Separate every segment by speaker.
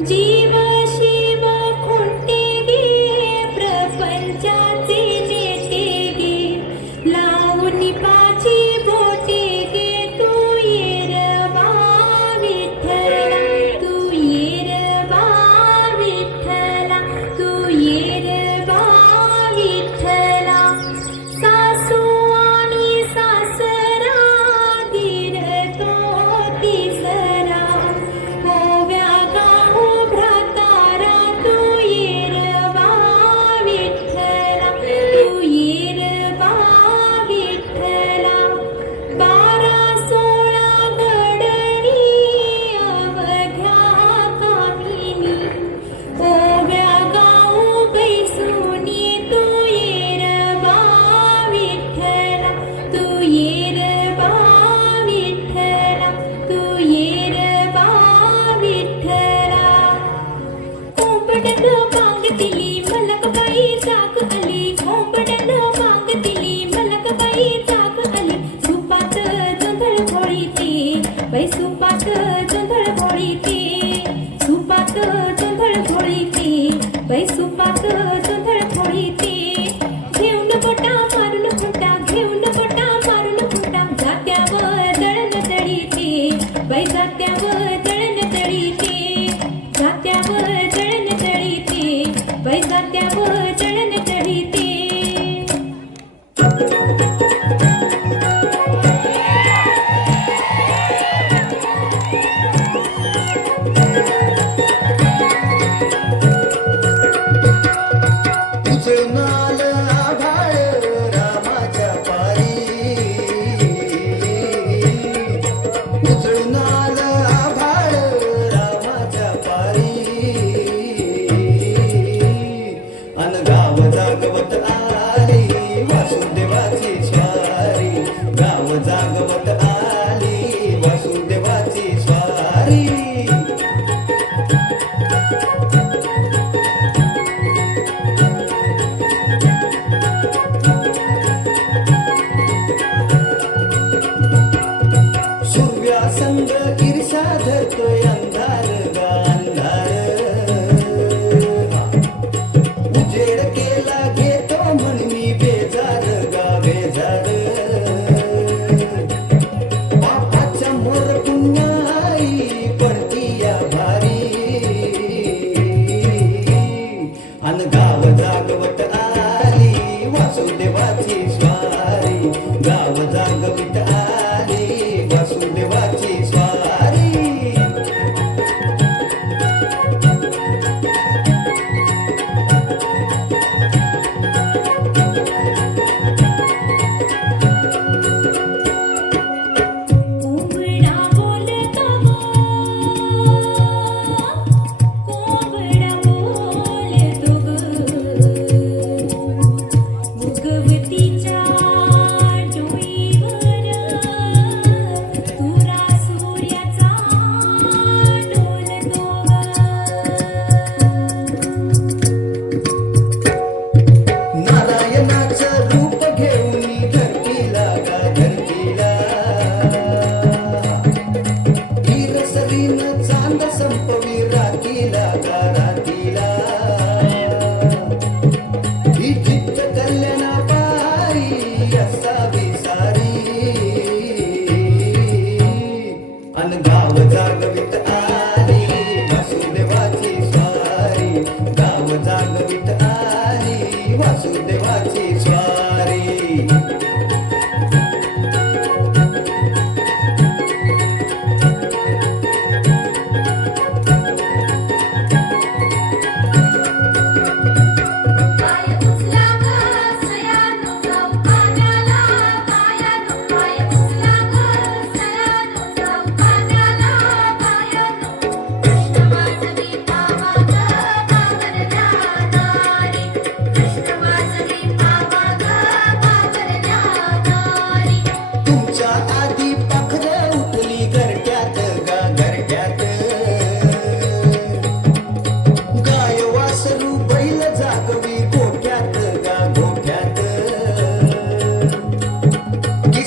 Speaker 1: G Với
Speaker 2: जागवत Kerina canda sempurna.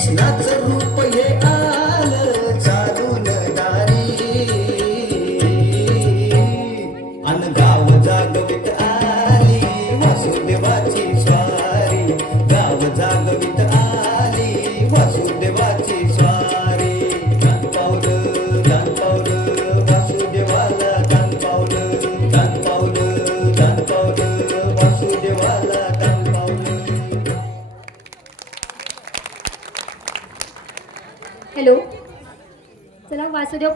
Speaker 2: कृष्णाचं
Speaker 3: それ